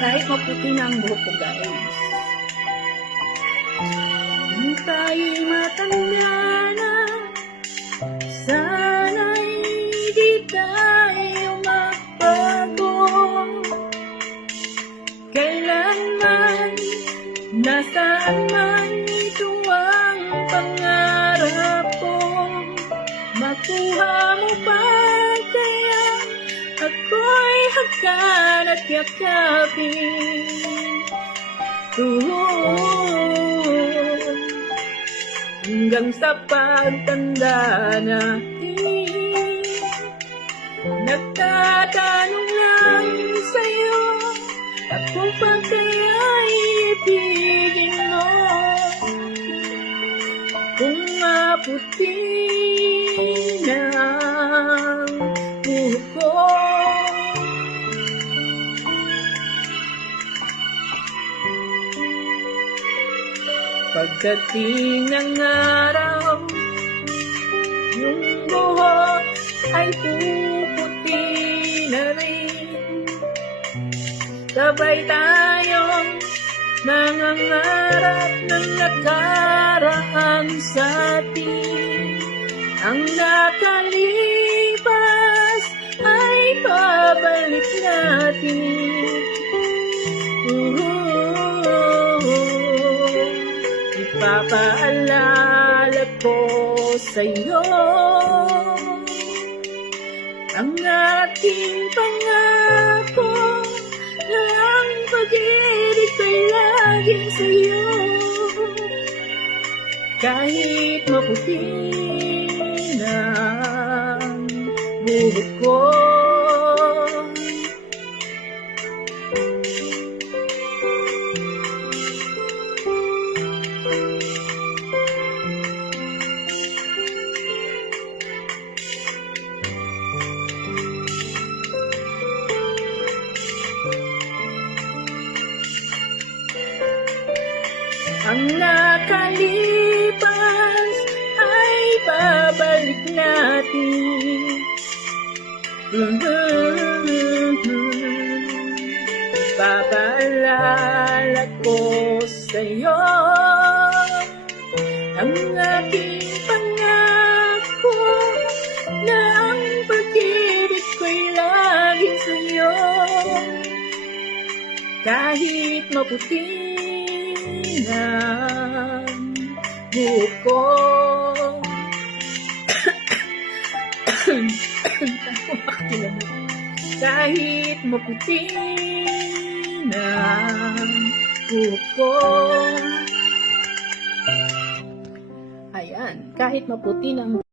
Kahit maputi na ang buhok ko, guys. Kung tayo'y matanda na, sana'y di tayo magbago. Kailanman, nasaan man, ito ang pangarap ko. Makuha mo pa kaya ako'y hagkan at yakapin. Hanggang sa pagtanda natin, nagtatanong lang sa'yo, ako pa kaya'y ibigin mo. Kung maputi na ang buhok ko, pagdating ng araw, yung buhok ay puputi na rin. Sabay tayong nangangarap ng nakaraan sa atin. Ang nakalipas ay babalik natin. Ipapaalala ko sa'yo ang ating pangako na ang pag-ibig ko'y laging sa'yo. Kahit maputi na ang buhok ko, ang nakalipas ay babalik natin. Papaalala ko sa'yo ang aking pangako na ang pag-ibig ko'y laging sa'yo. Kahit maputi na ang buhok ko, kahit maputi na ang buhok ko. Ayan, kahit maputi na ang